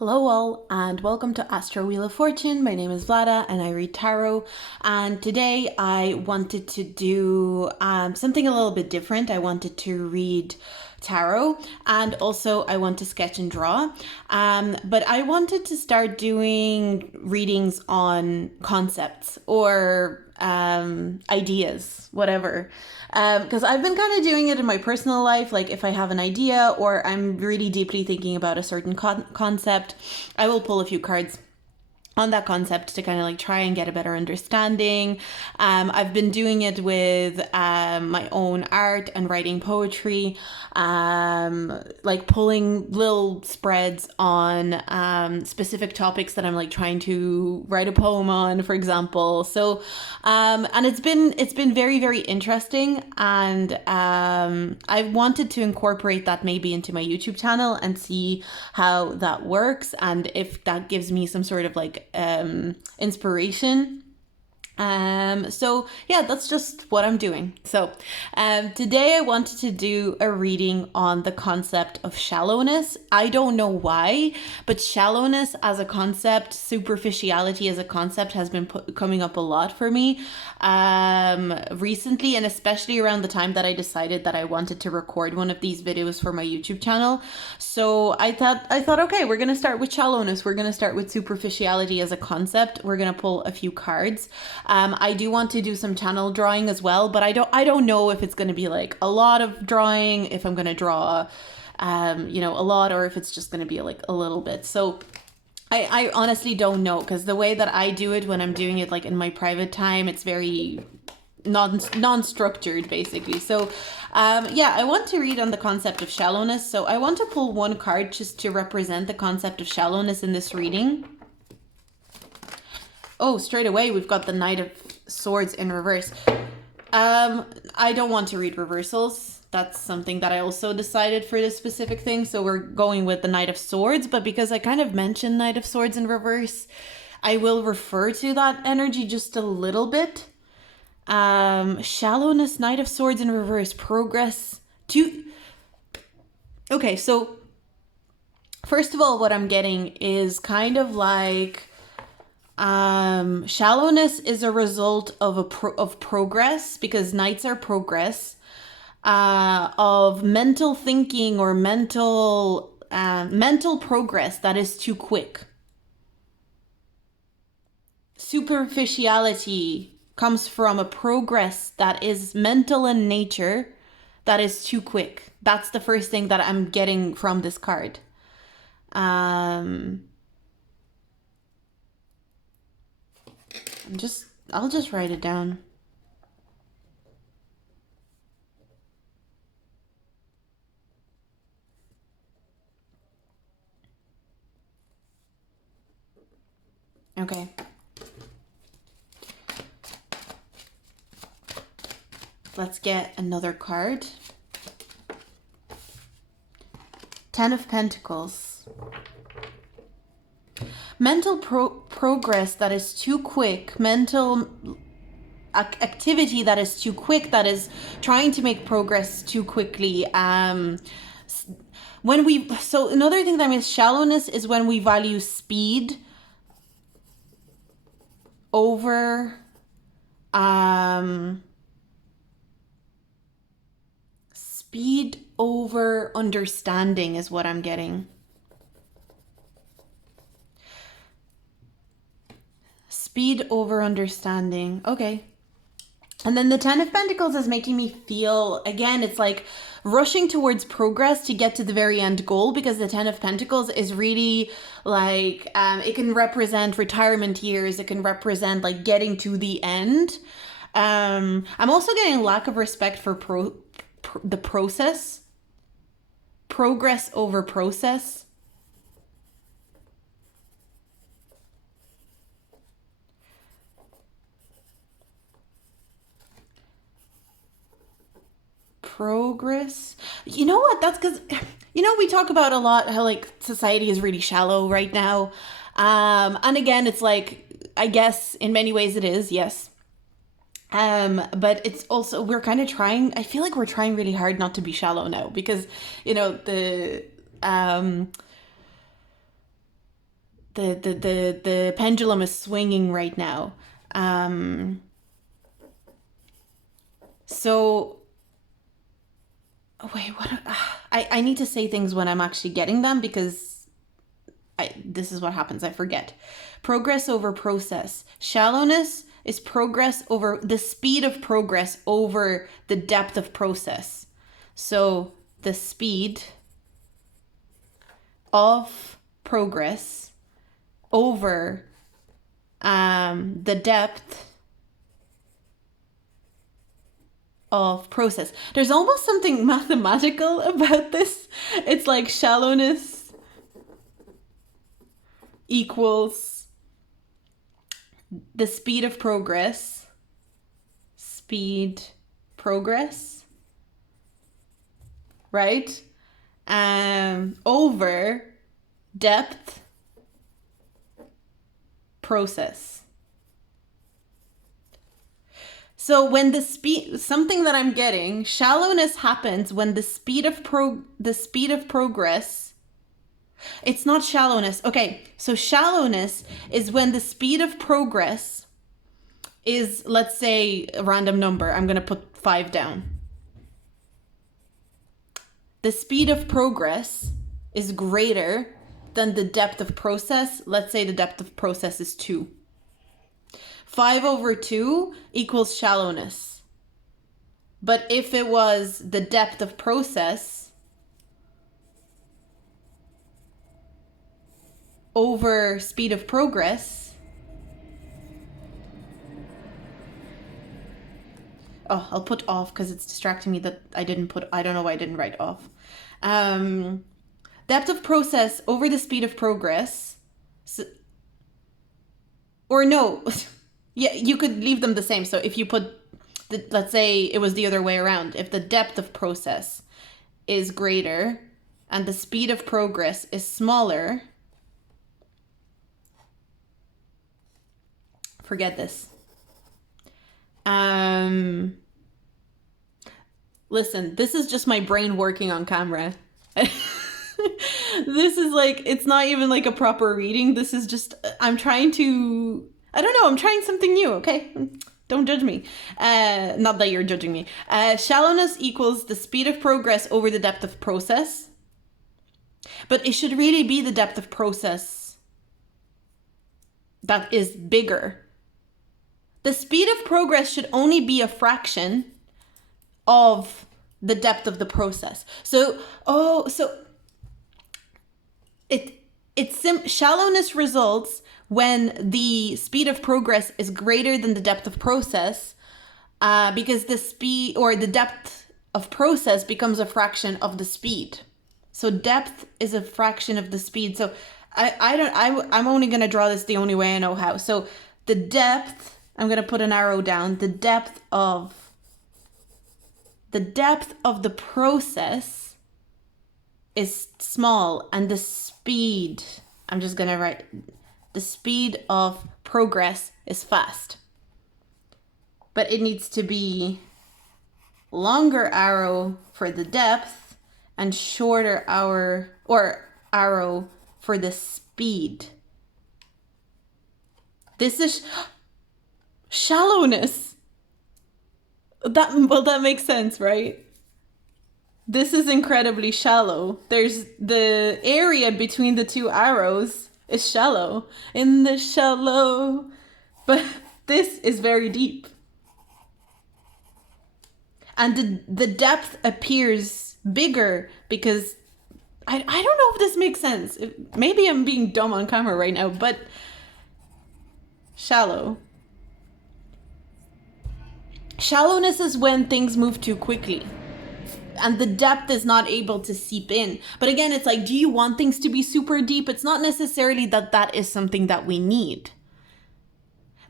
Hello all and welcome to Astro Wheel of Fortune. My name is Vlada and I read tarot, and today I wanted to do something a little bit different. I wanted to read tarot and also I want to sketch and draw, but I wanted to start doing readings on concepts or ideas, whatever. Because I've been kind of doing it in my personal life. Like if I have an idea or I'm really deeply thinking about a certain concept, I will pull a few cards on that concept to kind of like try and get a better understanding. I've been doing it with my own art and writing poetry, like pulling little spreads on specific topics that I'm like trying to write a poem on, for example. So and it's been very, very interesting, and I wanted to incorporate that maybe into my YouTube channel and see how that works and if that gives me some sort of like inspiration. So yeah, that's just what I'm doing. So today I wanted to do a reading on the concept of shallowness. I don't know why, but shallowness as a concept, superficiality as a concept has been coming up a lot for me recently, and especially around the time that I decided that I wanted to record one of these videos for my YouTube channel. So I thought, okay, we're going to start with shallowness. We're going to start with superficiality as a concept. We're going to pull a few cards. I do want to do some channel drawing as well, but I don't know if it's going to be like a lot of drawing, if I'm going to draw, a lot, or if it's just going to be like a little bit. So I honestly don't know, because the way that I do it when I'm doing it like in my private time, it's very non-structured basically. So yeah, I want to read on the concept of shallowness. So I want to pull one card just to represent the concept of shallowness in this reading. Oh, straight away we've got the Knight of Swords in reverse. I don't want to read reversals. That's something that I also decided for this specific thing. So we're going with the Knight of Swords, but because I kind of mentioned Knight of Swords in reverse, I will refer to that energy just a little bit. Shallowness, Knight of Swords in reverse, progress to... Okay, so first of all, what I'm getting is kind of like shallowness is a result of progress, because knights are progress, of mental thinking or mental progress that is too quick. Superficiality comes from a progress that is mental in nature that is too quick. That's the first thing that I'm getting from this card. I'll just write it down. Okay. Let's get another card. Ten of Pentacles. Mental progress that is too quick, mental activity that is too quick, that is trying to make progress too quickly. So another thing that means shallowness is when we value speed over understanding is what I'm getting. Speed over understanding. Okay. And then the Ten of Pentacles is making me feel, again, it's like rushing towards progress to get to the very end goal, because the Ten of Pentacles is really like, it can represent retirement years. It can represent like getting to the end. I'm also getting lack of respect for the process. Progress over process. Progress. You know what? That's because, we talk about a lot how like society is really shallow right now. And again, it's like, I guess in many ways it is, yes. But it's also, we're kind of trying, I feel like we're trying really hard not to be shallow now, because, the pendulum is swinging right now. So wait, what? I need to say things when I'm actually getting them, because this is what happens. I forget. Progress over process. Shallowness is progress over the speed of progress over the depth of process. So the speed of progress over the depth of process. There's almost something mathematical about this. It's like shallowness equals the speed of progress, right? Over depth, process. So when the speed, something that I'm getting, shallowness happens when the speed of progress. It's not shallowness. Okay, so shallowness is when the speed of progress is, let's say, a random number. I'm going to put 5 down. The speed of progress is greater than the depth of process. Let's say the depth of process is 2. 5 over 2 equals shallowness. But if it was the depth of process over speed of progress, oh, I'll put off because it's distracting me that I don't know why I didn't write off. Depth of process over the speed of progress, or no, yeah, you could leave them the same. So if you put, let's say it was the other way around. If the depth of process is greater and the speed of progress is smaller, forget this. Listen, this is just my brain working on camera. This is like, it's not even like a proper reading. This is just, I'm trying something new, okay? Don't judge me. Not that you're judging me. Shallowness equals the speed of progress over the depth of process. But it should really be the depth of process that is bigger. The speed of progress should only be a fraction of the depth of the process. Shallowness results when the speed of progress is greater than the depth of process, because the speed or the depth of process becomes a fraction of the speed. So depth is a fraction of the speed. So I'm only going to draw this the only way I know how. So the depth, I'm going to put an arrow down, the depth of the process is small, and the speed, I'm just going to write, the speed of progress is fast. But it needs to be longer arrow for the depth and shorter arrow for the speed. This is shallowness. That makes sense, right? This is incredibly shallow. There's the area between the two arrows is shallow. In the shallow. But this is very deep. And the depth appears bigger because I don't know if this makes sense. Maybe I'm being dumb on camera right now, but shallow. Shallowness is when things move too quickly and the depth is not able to seep in. But again, it's like, do you want things to be super deep? It's not necessarily that is something that we need.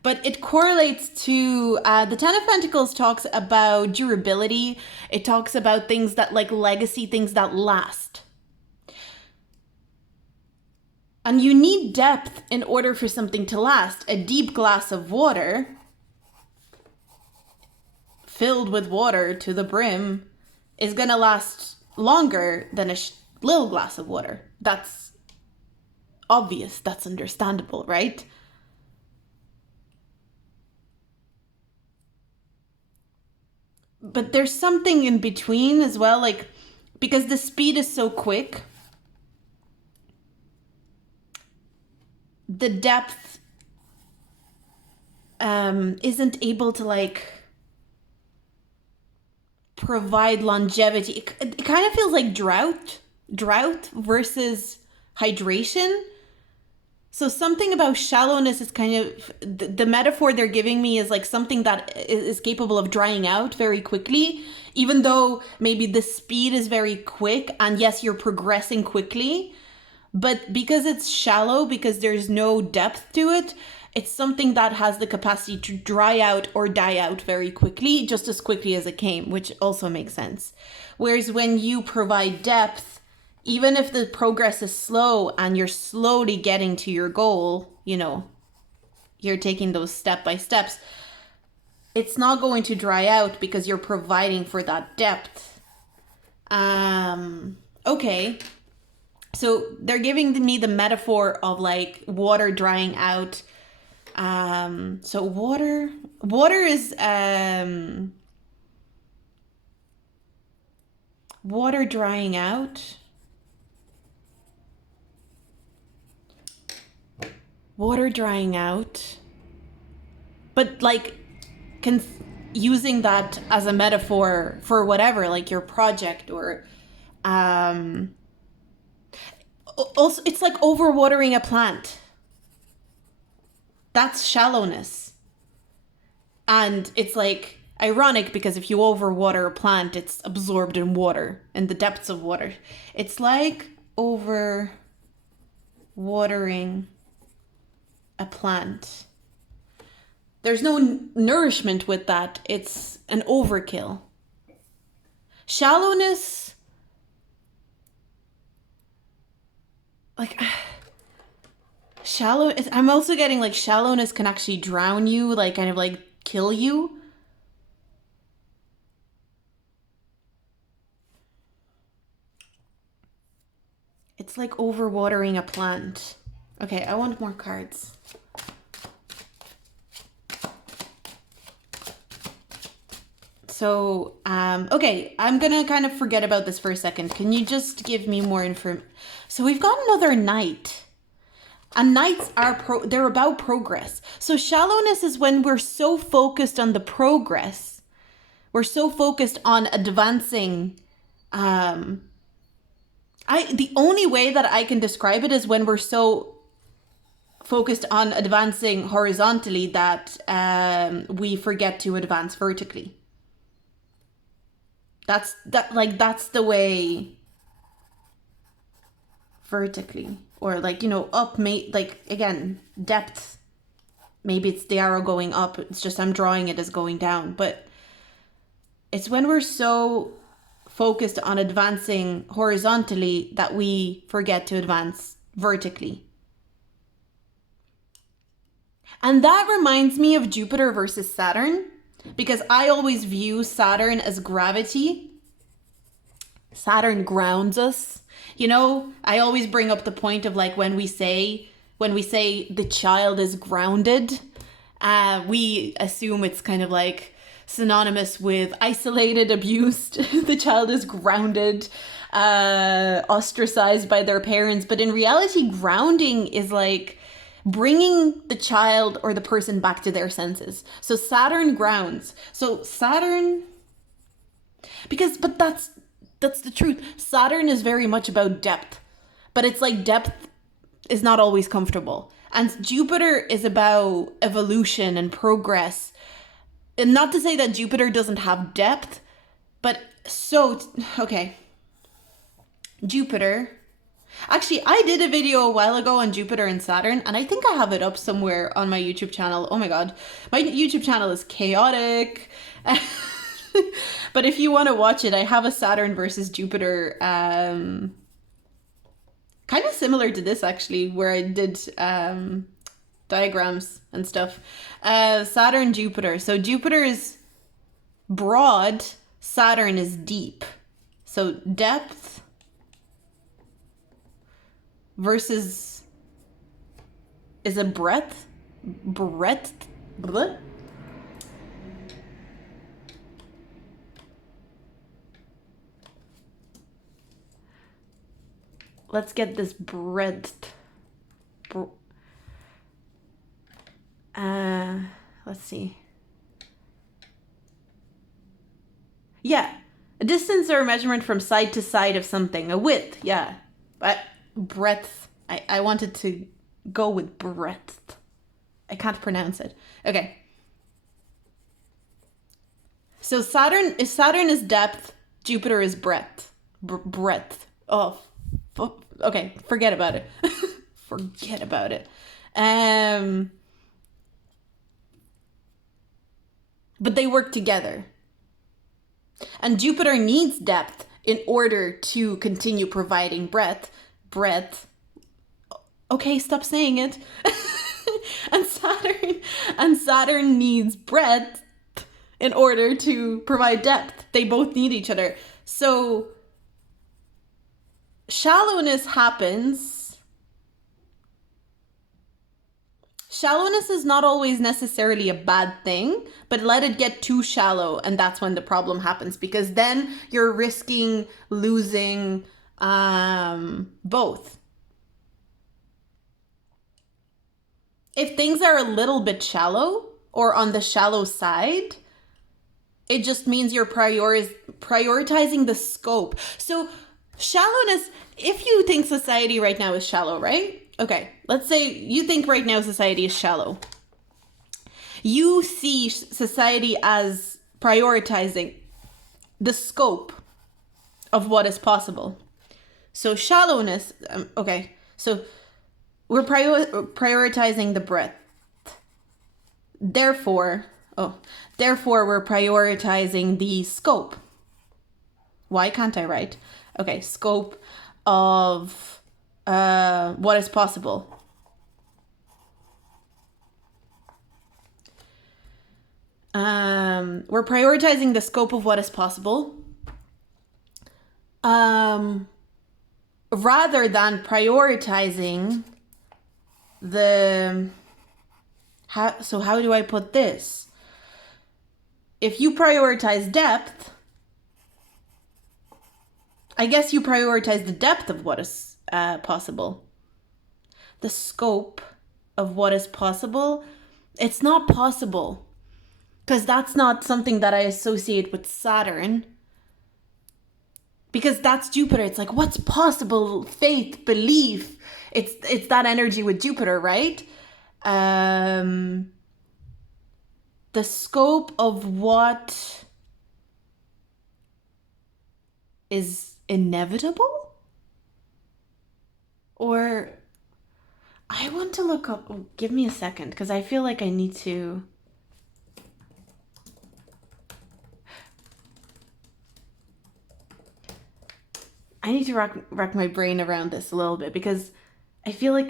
But it correlates to, the Ten of Pentacles talks about durability. It talks about things that like legacy, things that last. And you need depth in order for something to last. A deep glass of water filled with water to the brim is going to last longer than a little glass of water. That's obvious. That's understandable, right? But there's something in between as well, like, because the speed is so quick, the depth isn't able to like provide longevity. It kind of feels like drought versus hydration. So something about shallowness is kind of, the metaphor they're giving me is like something that is capable of drying out very quickly, even though maybe the speed is very quick and yes, you're progressing quickly, but because it's shallow, because there's no depth to it, it's something that has the capacity to dry out or die out very quickly, just as quickly as it came, which also makes sense. Whereas when you provide depth, even if the progress is slow and you're slowly getting to your goal, you know, you're taking those step by steps, it's not going to dry out because you're providing for that depth. Okay. So they're giving me the metaphor of like water drying out. So water is, water drying out. Water drying out, but like using that as a metaphor for whatever, like your project, or also it's like overwatering a plant. That's shallowness. And it's like ironic because if you overwater a plant, it's absorbed in water, in the depths of water. It's like overwatering a plant. There's no nourishment with that. It's an overkill. Shallowness, like I'm also getting like shallowness can actually drown you, like kind of like kill you. It's like overwatering a plant. Okay, I want more cards. So, okay, I'm gonna kind of forget about this for a second. Can you just give me more information? So we've got another knight. And knights are they're about progress. So shallowness is when we're so focused on the progress. We're so focused on advancing. The only way that I can describe it is when we're so focused on advancing horizontally that we forget to advance vertically. That's the way vertically, or like, you know, up, like again, depth. Maybe it's the arrow going up. It's just I'm drawing it as going down, but it's when we're so focused on advancing horizontally that we forget to advance vertically. And that reminds me of Jupiter versus Saturn, because I always view Saturn as gravity. Saturn grounds us. You know, I always bring up the point of like when we say the child is grounded, we assume it's kind of like synonymous with isolated, abused. The child is grounded, ostracized by their parents. But in reality, grounding is like bringing the child or the person back to their senses. So Saturn grounds. So Saturn, but that's the truth. Saturn is very much about depth, but it's like depth is not always comfortable. And Jupiter is about evolution and progress. And not to say that Jupiter doesn't have depth, but okay. Jupiter. Actually, I did a video a while ago on Jupiter and Saturn, and I think I have it up somewhere on my YouTube channel. Oh my god, my YouTube channel is chaotic. But if you want to watch it, I have a Saturn versus Jupiter, kind of similar to this actually, where I did diagrams and stuff. Saturn, Jupiter. So Jupiter is broad, Saturn is deep. So depth versus is a breadth. Breadth. Blah. Let's get this breadth. Let's see. Yeah, a distance or a measurement from side to side of something. A width, yeah. But breadth. I wanted to go with breadth. I can't pronounce it. Okay. So Saturn is depth, Jupiter is breadth. Breadth. Oh, okay. Forget about it. Forget about it. But they work together. And Jupiter needs depth in order to continue providing breadth. Okay, stop saying it. and Saturn needs breadth in order to provide depth. They both need each other. So shallowness happens. Shallowness is not always necessarily a bad thing, but let it get too shallow and that's when the problem happens, because then you're risking losing both. If things are a little bit shallow or on the shallow side, it just means you're prioritizing the scope. So shallowness, if you think society right now is shallow, right? Okay, let's say you think right now society is shallow. You see society as prioritizing the scope of what is possible. So shallowness, okay, so we're prioritizing the breadth. Therefore, we're prioritizing the scope. Why can't I write? Okay, scope of what is possible. We're prioritizing the scope of what is possible. Rather than prioritizing how do I put this? If you prioritize depth, I guess you prioritize the depth of what is possible. The scope of what is possible, it's not possible, because that's not something that I associate with Saturn, because that's Jupiter. It's like, what's possible? Faith, belief. It's that energy with Jupiter, right? The scope of what is inevitable? Or I want to look up, give me a second, because I feel like I need to. I need to rack my brain around this a little bit, because I feel like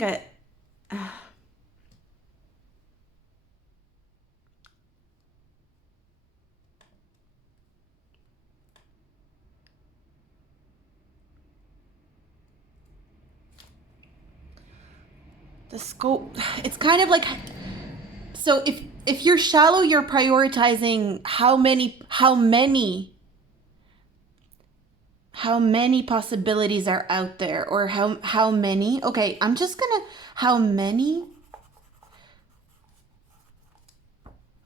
the scope, it's kind of like, so if you're shallow, you're prioritizing how many possibilities are out there, or how many. Okay, I'm just gonna, how many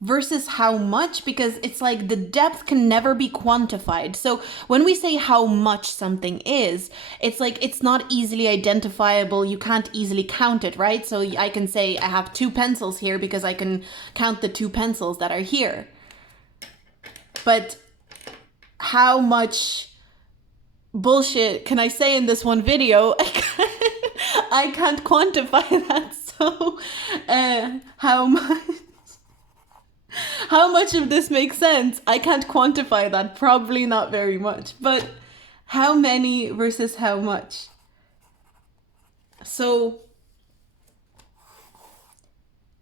versus how much, because it's like the depth can never be quantified. So when we say how much something is, it's like it's not easily identifiable. You can't easily count it, right? So I can say I have 2 pencils here because I can count the 2 pencils that are here. But how much bullshit can I say in this one video? I can't quantify that. So how much of this makes sense? I can't quantify that. Probably not very much. But how many versus how much? So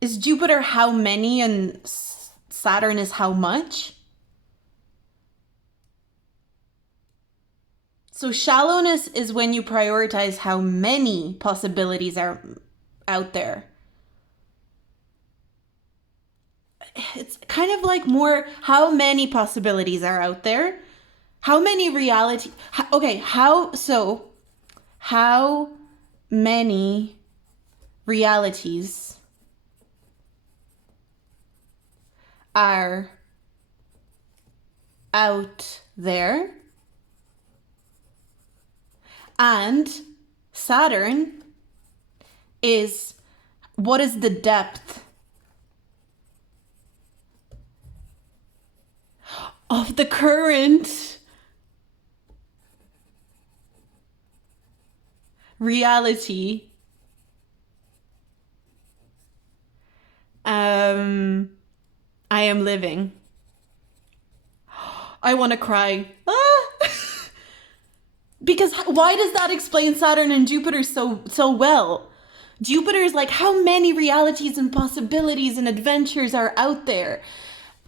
is Jupiter how many and Saturn is how much? So shallowness is when you prioritize how many possibilities are out there. it's kind of like more how many possibilities are out there? How many reality? Okay, how many realities are out there? And Saturn is, what is the depth of the current reality I am living? I want to cry. Because why does that explain Saturn and Jupiter so well? Jupiter is like, how many realities and possibilities and adventures are out there?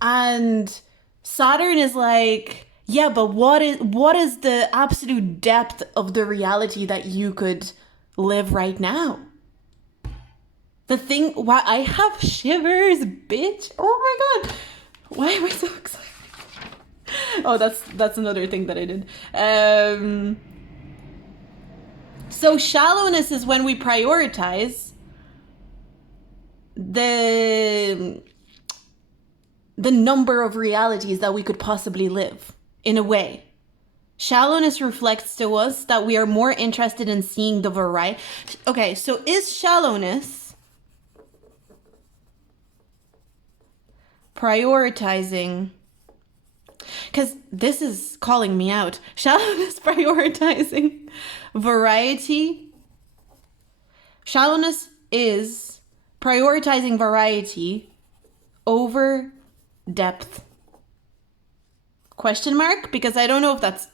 And Saturn is like, yeah, but what is the absolute depth of the reality that you could live right now? The thing, why I have shivers, bitch. Oh my god. Why am I so excited? Oh, that's another thing that I did. So shallowness is when we prioritize the number of realities that we could possibly live, in a way. Shallowness reflects to us that we are more interested in seeing the variety. Okay, so is shallowness prioritizing? Because this is calling me out. Shallowness prioritizing variety. Shallowness is prioritizing variety over depth. Question mark? Because I don't know if that's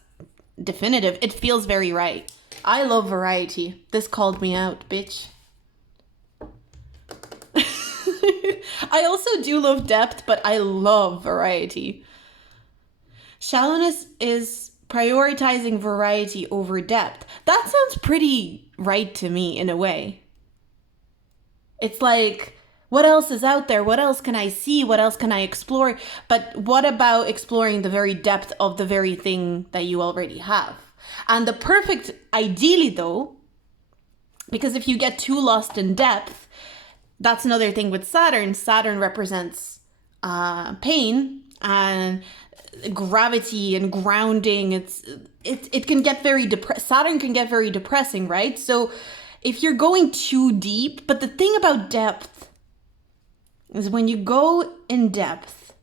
definitive. It feels very right. I love variety. This called me out, bitch. I also do love depth, but I love variety. Shallowness is prioritizing variety over depth. That sounds pretty right to me in a way. It's like, what else is out there? What else can I see? What else can I explore? But what about exploring the very depth of the very thing that you already have? And the perfect, ideally though, because if you get too lost in depth, that's another thing with Saturn. Saturn represents pain and gravity and grounding. It can get very Saturn can get very depressing, right? So if you're going too deep, but the thing about depth is when you go in depth,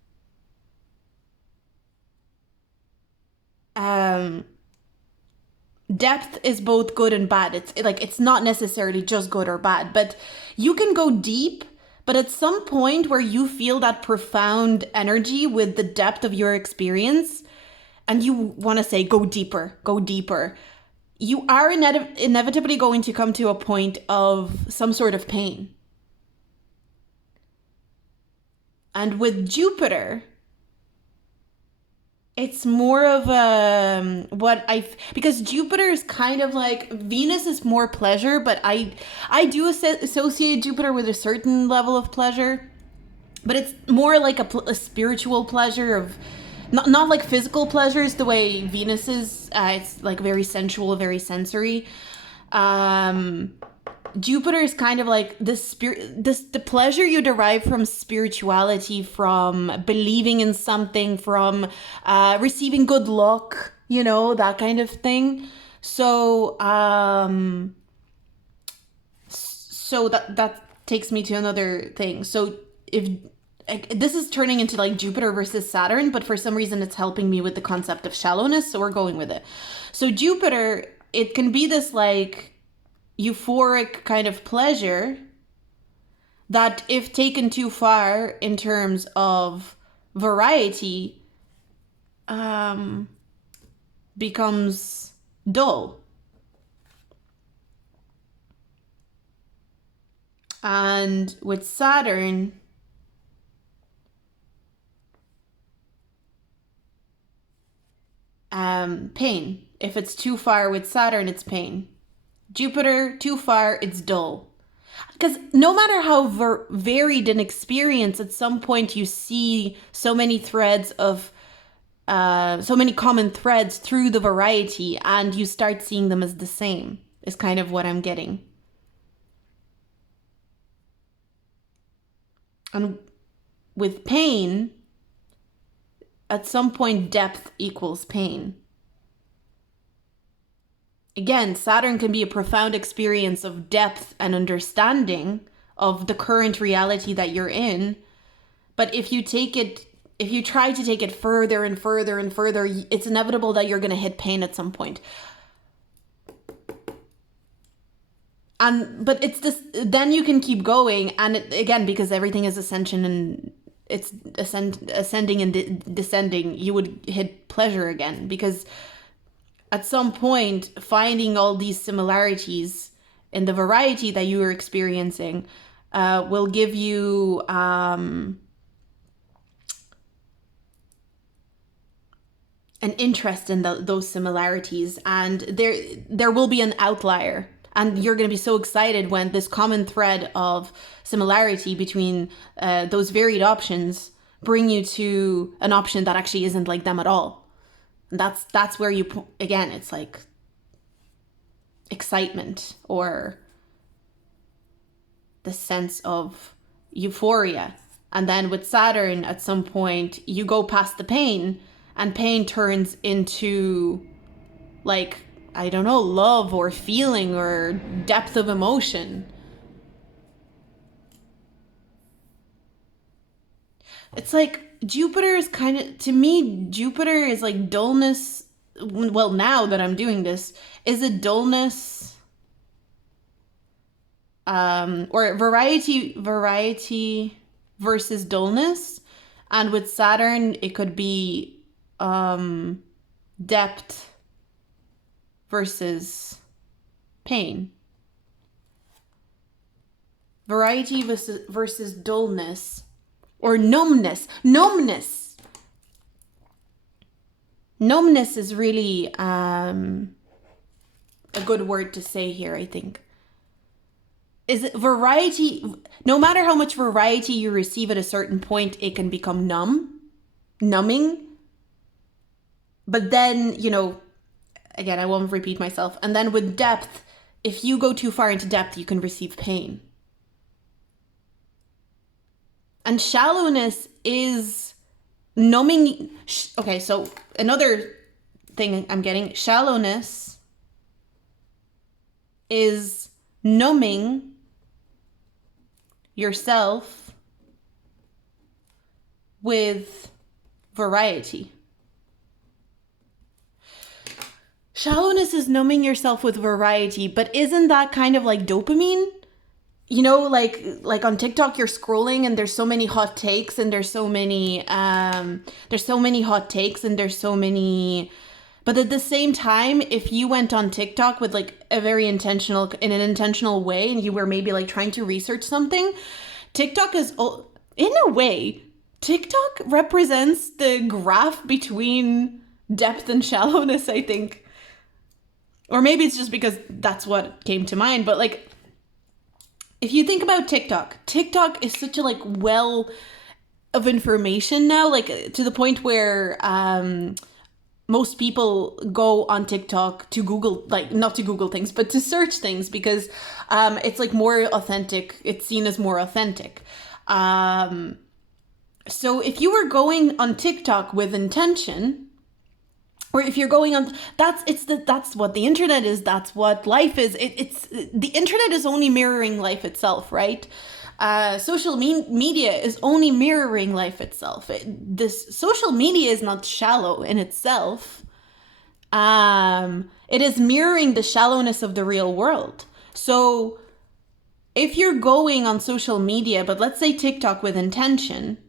depth is both good and bad. It's not necessarily just good or bad, but you can go deep, but at some point where you feel that profound energy with the depth of your experience and you want to say, go deeper, you are inevitably going to come to a point of some sort of pain. And with Jupiter, it's more of because Jupiter is kind of like, Venus is more pleasure, but I do associate Jupiter with a certain level of pleasure, but it's more like a spiritual pleasure of not like physical pleasures the way Venus is. It's like very sensual, very sensory. Jupiter is kind of like the pleasure you derive from spirituality, from believing in something, from receiving good luck, that kind of thing. So that takes me to another thing. So if this is turning into like Jupiter versus Saturn, but for some reason it's helping me with the concept of shallowness, so we're going with it. So Jupiter, it can be this like euphoric kind of pleasure that, if taken too far in terms of variety, becomes dull. And with Saturn, pain. If it's too far with Saturn, it's pain. Jupiter, too far, it's dull. Because no matter how varied an experience, at some point you see so many threads of, so many common threads through the variety, and you start seeing them as the same, is kind of what I'm getting. And with pain, at some point, depth equals pain. Again, Saturn can be a profound experience of depth and understanding of the current reality that you're in. But if you try to take it further and further and further, it's inevitable that you're going to hit pain at some point. But it's this, then you can keep going. And again, because everything is ascension and it's ascending and descending, you would hit pleasure again, because at some point, finding all these similarities in the variety that you are experiencing will give you an interest in those similarities, and there will be an outlier, and you're going to be so excited when this common thread of similarity between those varied options bring you to an option that actually isn't like them at all. And that's where you, again, it's like excitement or the sense of euphoria. And then with Saturn, at some point, you go past the pain, and pain turns into, like, I don't know, love or feeling or depth of emotion. It's like Jupiter is kind of, to me, Jupiter is like dullness. Well, now that I'm doing this, is it dullness or variety versus dullness? And with Saturn, it could be depth versus pain. Variety versus dullness. Or numbness. Numbness is really a good word to say here, I think. Is it variety? No matter how much variety you receive at a certain point, it can become numbing. But then, again, I won't repeat myself. And then with depth, if you go too far into depth, you can receive pain. And shallowness is numbing. Okay, so another thing I'm getting, shallowness is numbing yourself with variety. Shallowness is numbing yourself with variety, but isn't that kind of like dopamine? Like on TikTok, you're scrolling and there's so many hot takes, and there's so many hot takes, and there's so many. But at the same time, if you went on TikTok with like in an intentional way, and you were maybe like trying to research something, TikTok in a way, TikTok represents the graph between depth and shallowness, I think. Or maybe it's just because that's what came to mind, but like, if you think about TikTok is such a like well of information now, like to the point where most people go on TikTok to Google, like not to Google things, but to search things, because it's like more authentic. It's seen as more authentic. So if you were going on TikTok with intention, or if you're going on, that's what the internet is. That's what life is. It's the internet is only mirroring life itself, right? Social media is only mirroring life itself. This social media is not shallow in itself. It is mirroring the shallowness of the real world. So if you're going on social media, but let's say TikTok with intention,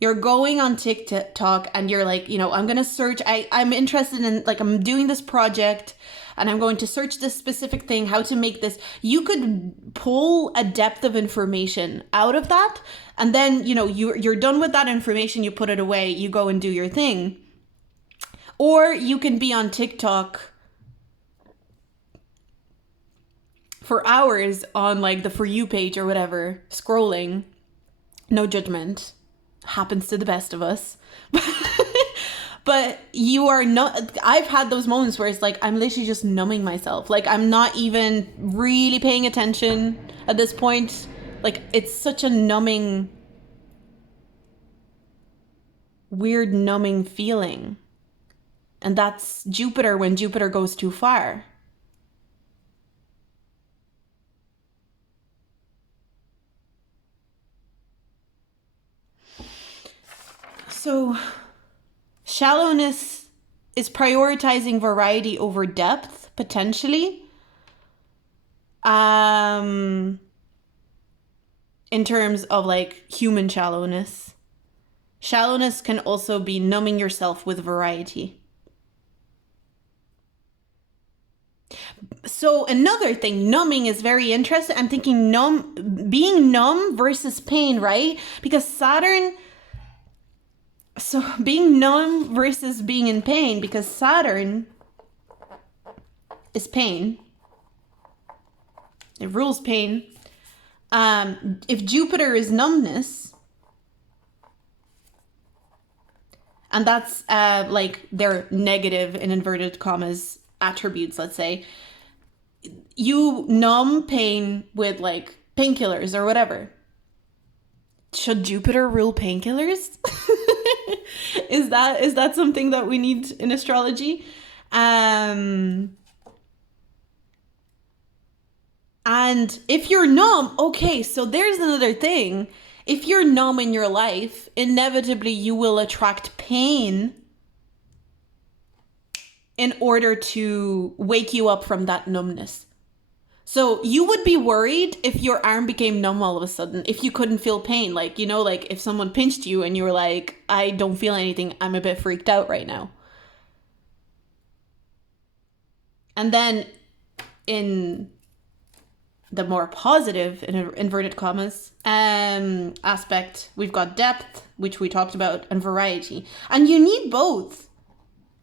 you're going on TikTok and you're like, I'm going to search. I'm interested in, like, I'm doing this project and I'm going to search this specific thing, how to make this. You could pull a depth of information out of that. And then, you're done with that information. You put it away. You go and do your thing. Or you can be on TikTok for hours on like the For You page or whatever, scrolling. No judgment. Happens to the best of us. But you are not, I've had those moments where it's like, I'm literally just numbing myself. Like, I'm not even really paying attention at this point. Like, it's such a numbing, weird numbing feeling. And that's Jupiter when Jupiter goes too far. So, shallowness is prioritizing variety over depth, potentially. In terms of like human shallowness. Shallowness can also be numbing yourself with variety. So another thing, numbing is very interesting. I'm thinking being numb versus pain, right? Because Saturn, so being numb versus being in pain, because Saturn is pain. It rules pain. If Jupiter is numbness, and that's like their negative in inverted commas attributes, let's say, you numb pain with like painkillers or whatever. Should Jupiter rule painkillers? Is that something that we need in astrology? And if you're numb, okay, so there's another thing. If you're numb in your life, inevitably you will attract pain in order to wake you up from that numbness. So you would be worried if your arm became numb all of a sudden, if you couldn't feel pain. Like, you know, like if someone pinched you and you were like, I don't feel anything, I'm a bit freaked out right now. And then in the more positive, in inverted commas, aspect, we've got depth, which we talked about, and variety. And you need both.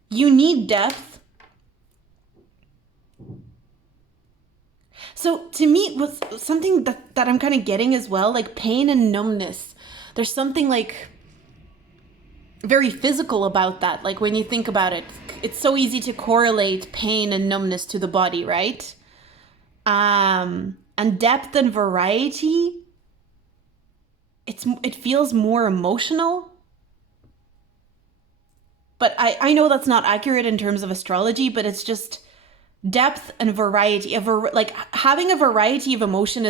You need depth. So to me, was something that I'm kind of getting as well, like pain and numbness. There's something like very physical about that. Like when you think about it, it's so easy to correlate pain and numbness to the body, right? And depth and variety, it feels more emotional. But I know that's not accurate in terms of astrology, but it's just depth and variety. Like having a variety of emotion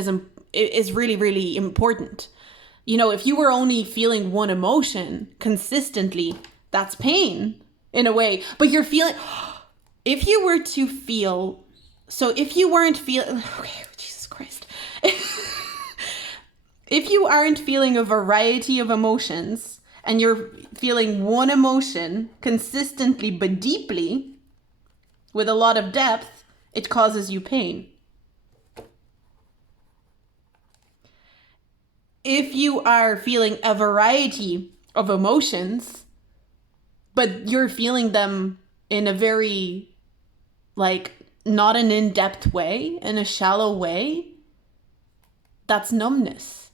is really, really important. You know, if you were only feeling one emotion consistently, that's pain in a way. But you're feeling, if you were to feel, so if you weren't feeling, okay, Jesus Christ. If you aren't feeling a variety of emotions and you're feeling one emotion consistently but deeply with a lot of depth, it causes you pain. If you are feeling a variety of emotions, but you're feeling them in a very, like, not an in-depth way, in a shallow way, that's numbness.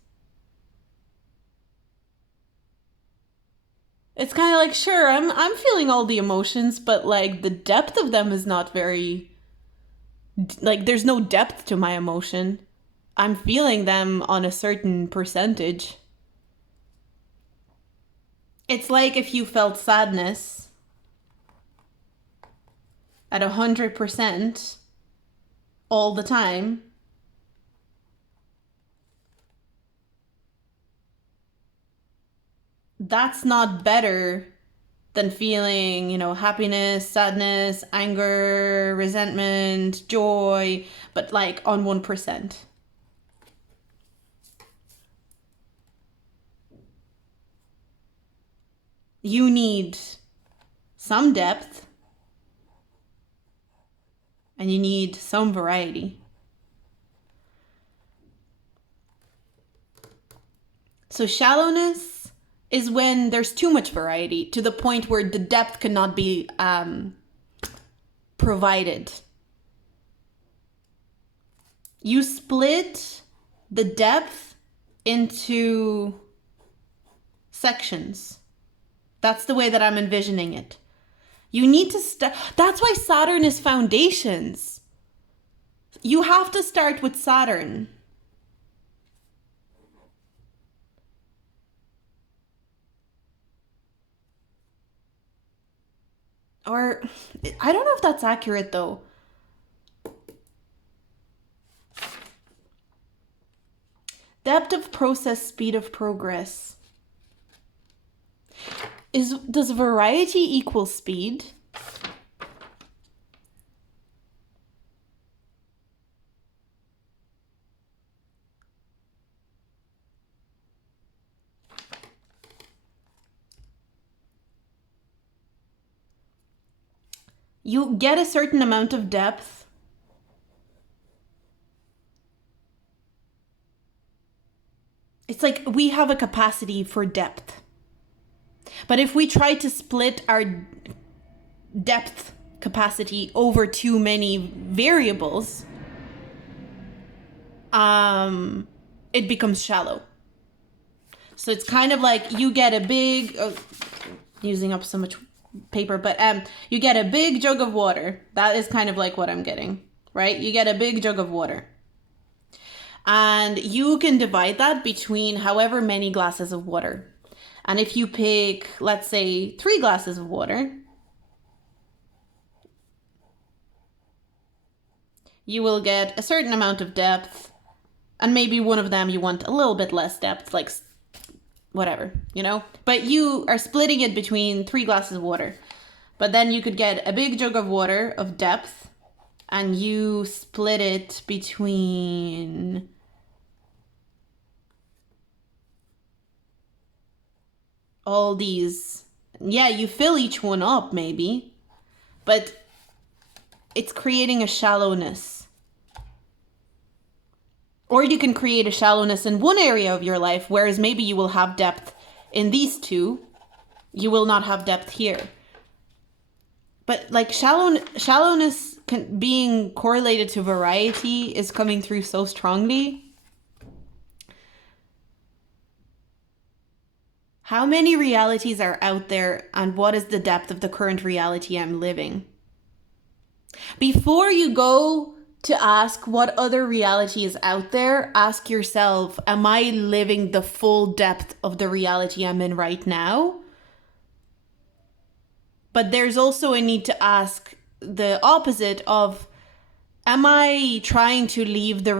It's kind of like, sure, I'm feeling all the emotions, but like the depth of them is not very, like there's no depth to my emotion. I'm feeling them on a certain percentage. It's like if you felt sadness at 100% all the time. That's not better than feeling, you know, happiness, sadness, anger, resentment, joy, but like on 1%. You need some depth and you need some variety. So shallowness is when there's too much variety to the point where the depth cannot be provided. You split the depth into sections. That's the way that I'm envisioning it. You need to start. That's why Saturn is foundations. You have to start with Saturn. Or, I don't know if that's accurate though. Depth of process, speed of progress. Does variety equal speed? You get a certain amount of depth. It's like we have a capacity for depth. But if we try to split our depth capacity over too many variables, it becomes shallow. So it's kind of like you get a big, using up so much paper, but you get a big jug of water. That is kind of like what I'm getting, right? You get a big jug of water. And you can divide that between however many glasses of water. And if you pick, let's say, 3 glasses of water, you will get a certain amount of depth. And maybe one of them you want a little bit less depth, like whatever, you know? But you are splitting it between 3 glasses of water. But then you could get a big jug of water of depth, and you split it between all these. Yeah, you fill each one up maybe, but it's creating a shallowness. Or you can create a shallowness in one area of your life, whereas maybe you will have depth in these two. You will not have depth here. But like shallowness being correlated to variety is coming through so strongly. How many realities are out there, and what is the depth of the current reality I'm living? Before you go to ask what other reality is out there, ask yourself, am I living the full depth of the reality I'm in right now? But there's also a need to ask the opposite of, am I trying to leave the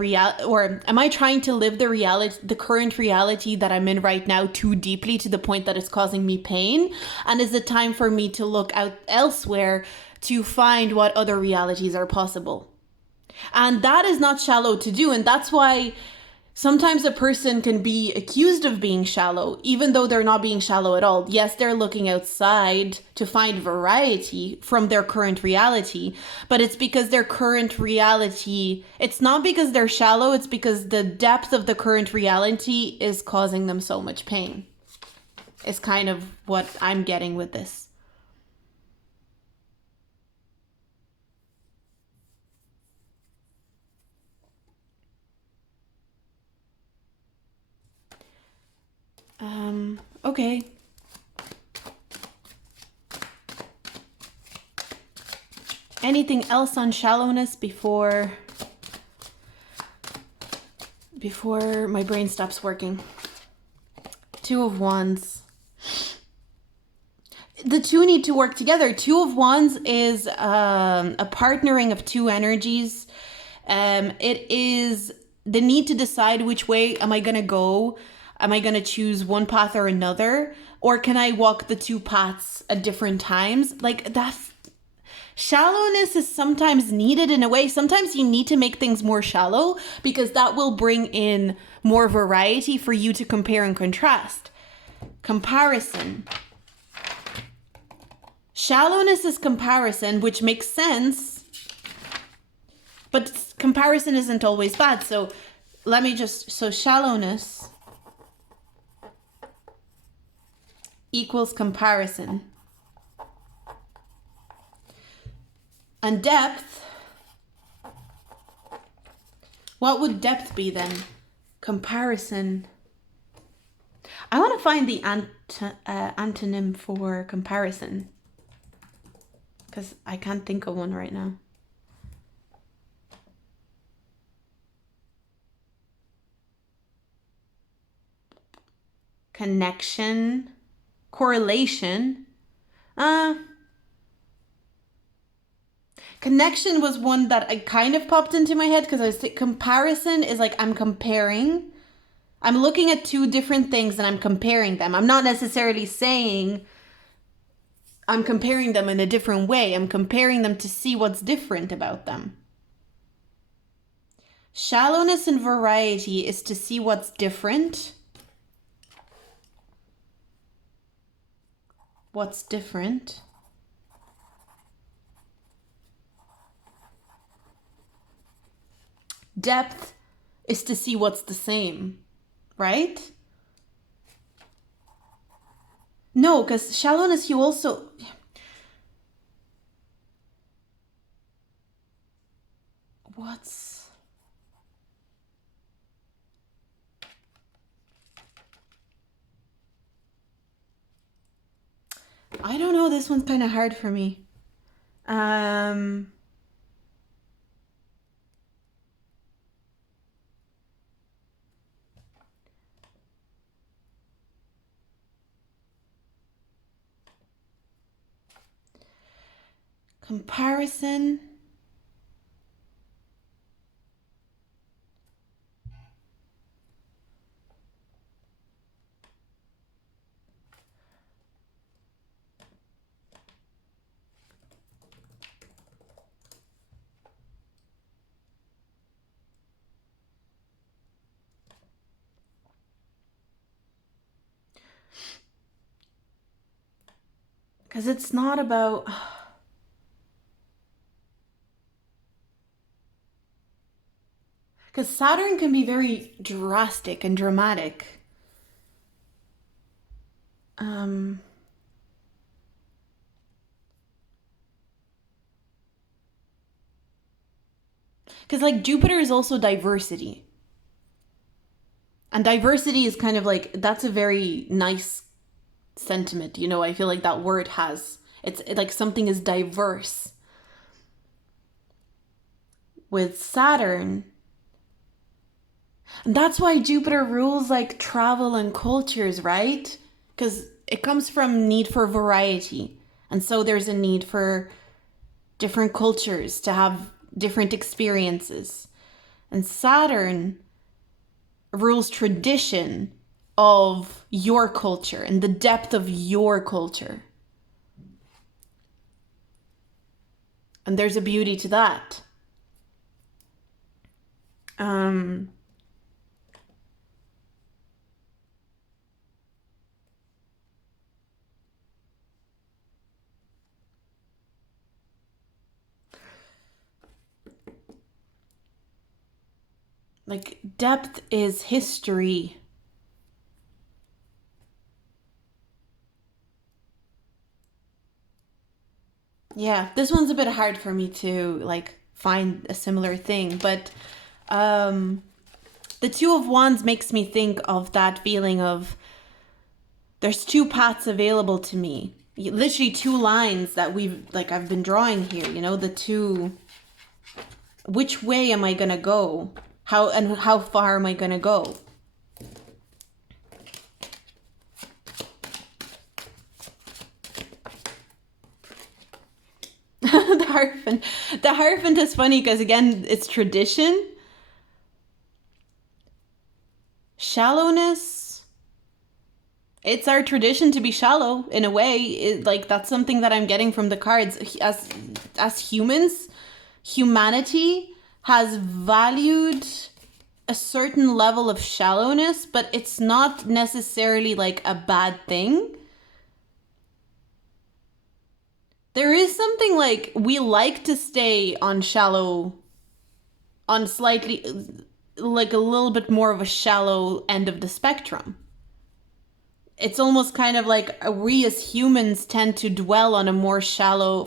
am I trying to live the current reality that I'm in right now too deeply to the point that it's causing me pain? And is it time for me to look out elsewhere to find what other realities are possible? And that is not shallow to do. And that's why sometimes a person can be accused of being shallow, even though they're not being shallow at all. Yes, they're looking outside to find variety from their current reality, but it's because their current reality, it's not because they're shallow, it's because the depth of the current reality is causing them so much pain. It's kind of what I'm getting with this. Okay. Anything else on shallowness before my brain stops working? 2 of Wands. The two need to work together. 2 of Wands is a partnering of 2 energies. It is the need to decide which way am I going to go. Am I going to choose one path or another? Or can I walk the 2 paths at different times? Like that's... Shallowness is sometimes needed in a way. Sometimes you need to make things more shallow because that will bring in more variety for you to compare and contrast. Comparison. Shallowness is comparison, which makes sense. But comparison isn't always bad. So shallowness equals comparison. And depth What would depth be then? Comparison. I want to find the antonym for comparison, because I can't think of one right now. Connection, correlation. Connection was one that I kind of popped into my head because I was thinking comparison is like I'm comparing. I'm looking at two different things and I'm comparing them. I'm not necessarily saying I'm comparing them in a different way. I'm comparing them to see what's different about them. Shallowness and variety is to see what's different. What's different? Depth is to see what's the same, right? No, because shallowness, you also... What's... I don't know, this one's kind of hard for me. Comparison. Because it's not about... Because Saturn can be very drastic and dramatic. Because like Jupiter is also diversity. And diversity is kind of like, that's a very nice sentiment, you know. I feel like that word has, it's like something is diverse. With Saturn, and that's why Jupiter rules like travel and cultures, right? Because it comes from need for variety. And so there's a need for different cultures to have different experiences. And Saturn rules tradition of your culture and the depth of your culture. And there's a beauty to that. Like depth is history. Yeah, this one's a bit hard for me to like find a similar thing, but the Two of Wands makes me think of that feeling of there's two paths available to me. Literally two lines that I've been drawing here, you know, the two, which way am I gonna go? How far am I gonna go? The Hierophant is funny because again, it's tradition. Shallowness. It's our tradition to be shallow in a way. Like that's something that I'm getting from the cards. As humans, humanity has valued a certain level of shallowness, but it's not necessarily like a bad thing. There is something like we like to stay on shallow, on slightly, like a little bit more of a shallow end of the spectrum. It's almost kind of like we as humans tend to dwell on a more shallow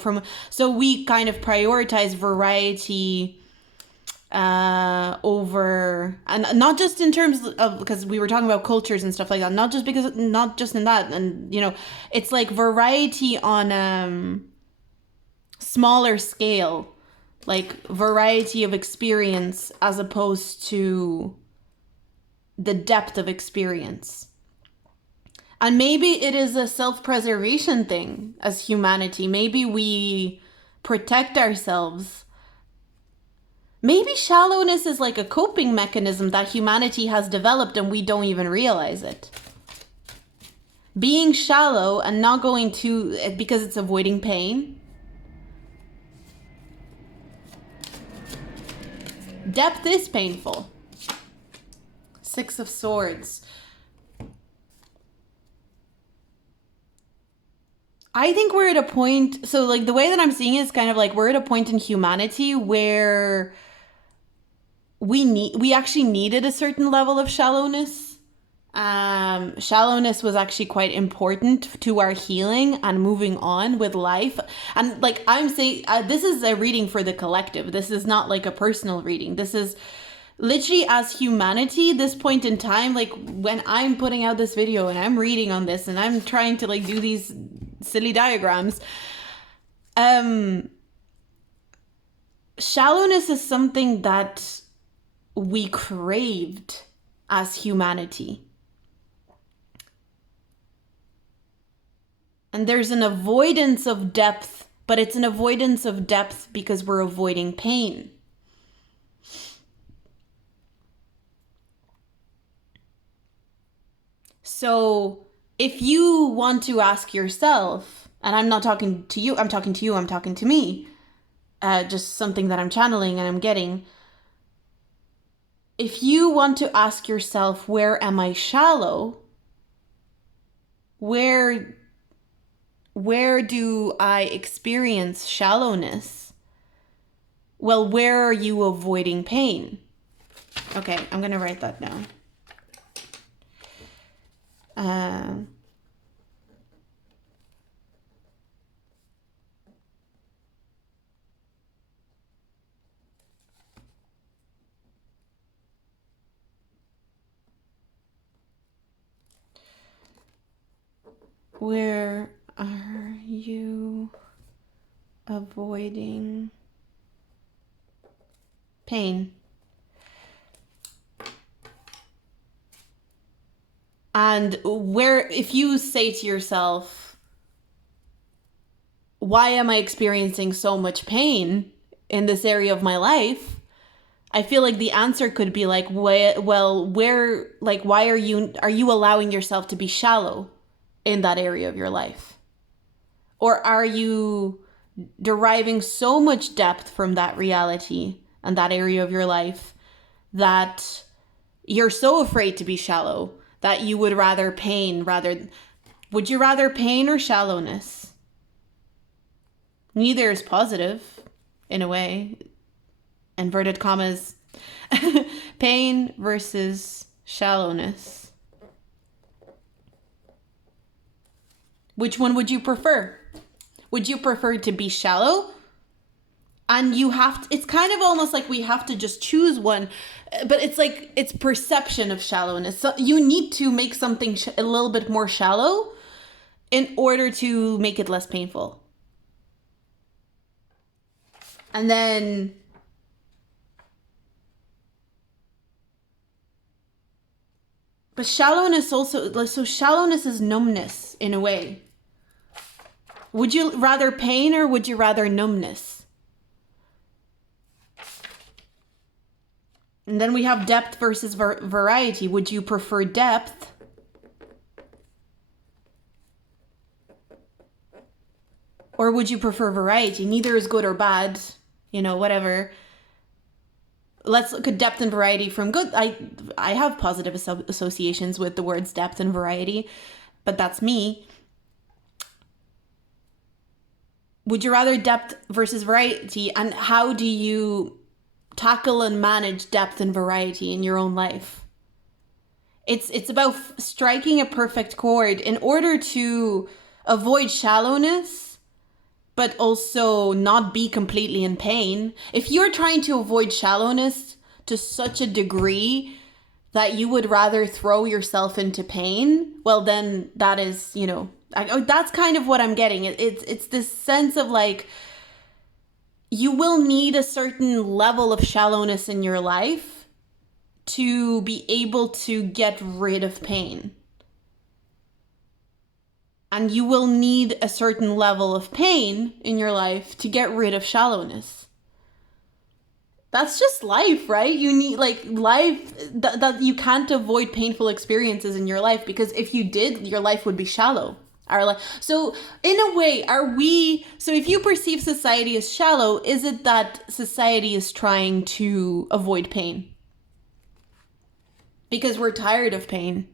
so we kind of prioritize variety over, and not just in terms of, because we were talking about cultures and stuff like that, not just in that, and you know, it's like variety on smaller scale, like variety of experience as opposed to the depth of experience. And maybe it is a self-preservation thing as humanity. Maybe we protect ourselves. Maybe shallowness is like a coping mechanism that humanity has developed and we don't even realize it. Being shallow and not going to, because it's avoiding pain. Depth is painful. Six of Swords. I think we're at a point, so like the way that I'm seeing it is kind of like we're at a point in humanity where we actually needed a certain level of shallowness. Shallowness was actually quite important to our healing and moving on with life. And like I'm saying, this is a reading for the collective. This is not like a personal reading. This is literally as humanity, this point in time, like when I'm putting out this video and I'm reading on this and I'm trying to like do these silly diagrams, shallowness is something that we craved as humanity. And there's an avoidance of depth, but it's an avoidance of depth because we're avoiding pain. So if you want to ask yourself, and I'm not talking to you, I'm talking to me, just something that I'm channeling and I'm getting. If you want to ask yourself, where am I shallow? Where do I experience shallowness? Well, where are you avoiding pain? Okay, I'm going to write that down. Where are you avoiding pain? And where, if you say to yourself, why am I experiencing so much pain in this area of my life? I feel like the answer could be like, why are you allowing yourself to be shallow in that area of your life? Or are you deriving so much depth from that reality and that area of your life that you're so afraid to be shallow that you would rather pain would you rather pain or shallowness? Neither is positive in a way. Inverted commas. Pain versus shallowness. Which one would you prefer? Would you prefer to be shallow? And you have to, it's kind of almost like we have to just choose one, but it's like, it's perception of shallowness. So you need to make something a little bit more shallow in order to make it less painful. And then but shallowness also, so shallowness is numbness in a way. Would you rather pain or would you rather numbness? And then we have depth versus variety. Would you prefer depth? Or would you prefer variety? Neither is good or bad, you know, whatever. Let's look at depth and variety from good. I have positive associations with the words depth and variety, but that's me. Would you rather depth versus variety? And how do you tackle and manage depth and variety in your own life? It's about striking a perfect chord in order to avoid shallowness, but also not be completely in pain. If you're trying to avoid shallowness to such a degree that you would rather throw yourself into pain, well, then that is, you know, that's kind of what I'm getting. It's this sense of like, you will need a certain level of shallowness in your life to be able to get rid of pain. And you will need a certain level of pain in your life to get rid of shallowness. That's just life, right? You need like life that you can't avoid painful experiences in your life, because if you did, your life would be shallow. So in a way, so if you perceive society as shallow, is it that society is trying to avoid pain? Because we're tired of pain.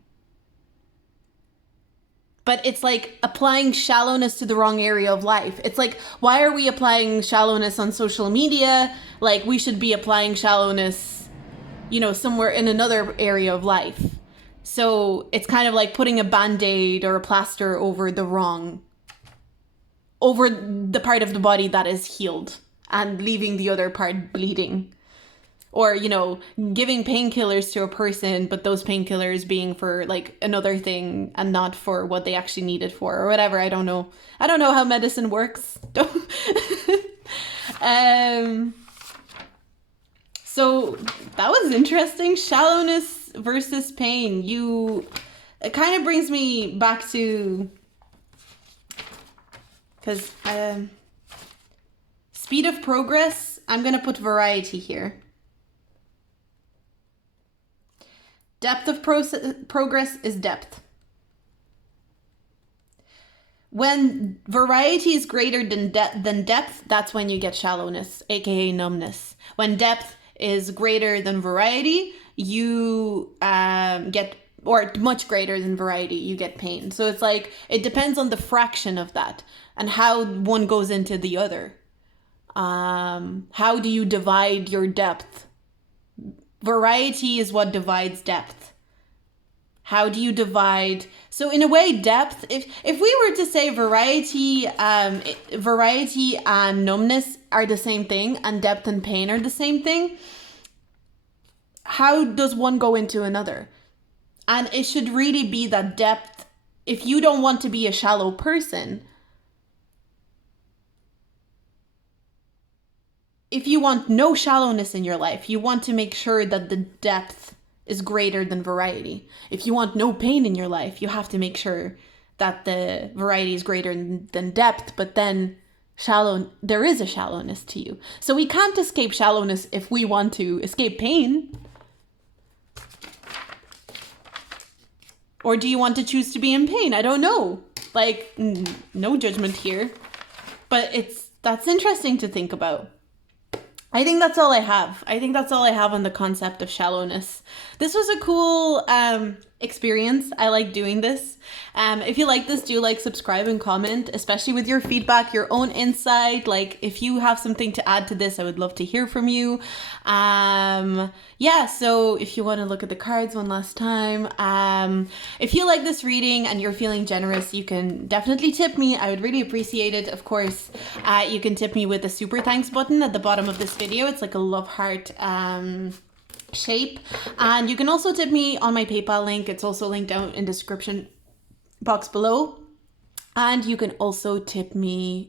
But it's like applying shallowness to the wrong area of life. It's like, why are we applying shallowness on social media? Like, we should be applying shallowness, you know, somewhere in another area of life. So it's kind of like putting a band-aid or a plaster over the part of the body that is healed and leaving the other part bleeding. Or, you know, giving painkillers to a person, but those painkillers being for like another thing and not for what they actually needed for, or whatever. I don't know how medicine works. So that was interesting. Shallowness versus pain. It kind of brings me back to, because speed of progress, I'm going to put variety here. Depth of progress is depth. When variety is greater than depth, that's when you get shallowness, aka numbness. When depth is greater than variety, you get, or much greater than variety, you get pain. So it's like, it depends on the fraction of that and how one goes into the other. How do you divide your depth? Variety is what divides depth. How do you divide? So in a way, depth, if we were to say variety and numbness are the same thing, and depth and pain are the same thing, how does one go into another? And it should really be that depth. If you don't want to be a shallow person, if you want no shallowness in your life, you want to make sure that the depth is greater than variety. If you want no pain in your life, you have to make sure that the variety is greater than depth, but then there is a shallowness to you. So we can't escape shallowness if we want to escape pain. Or do you want to choose to be in pain? I don't know. Like, no judgment here. But that's interesting to think about. I think that's all I have. I think that's all I have on the concept of shallowness. This was a cool experience. I like doing this. If you like this, do like, subscribe, and comment, especially with your feedback, your own insight. Like, if you have something to add to this, I would love to hear from you. Yeah, so if you want to look at the cards one last time, if you like this reading and you're feeling generous, you can definitely tip me. I would really appreciate it. Of course, you can tip me with the super thanks button at the bottom of this video. It's like a love heart shape. And you can also tip me on my PayPal link. It's also linked down in the description box below. And you can also tip me.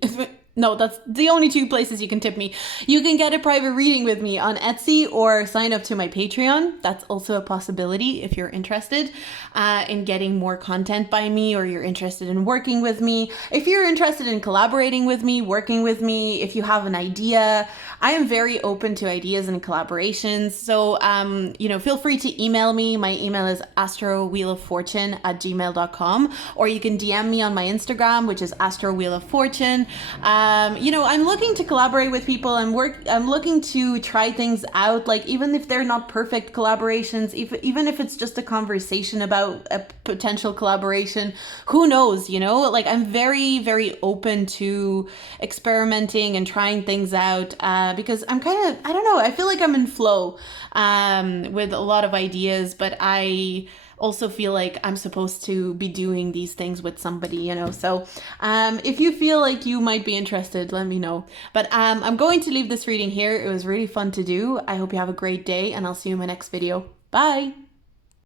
No, that's the only two places you can tip me. You can get a private reading with me on Etsy or sign up to my Patreon. That's also a possibility if you're interested in getting more content by me, or you're interested in working with me. If you're interested in collaborating with me, working with me, if you have an idea, I am very open to ideas and collaborations. So, feel free to email me. My email is astrowheeloffortune@gmail.com, or you can DM me on my Instagram, which is astrowheeloffortune. I'm looking to collaborate with people and I'm looking to try things out, like even if they're not perfect collaborations, even if it's just a conversation about a potential collaboration, who knows, like I'm very, very open to experimenting and trying things out. because I'm kind of, I don't know, I feel like I'm in flow with a lot of ideas, but I also feel like I'm supposed to be doing these things with somebody, you know. So if you feel like you might be interested, let me know. But I'm going to leave this reading here. It was really fun to do. I hope you have a great day, and I'll see you in my next video. Bye!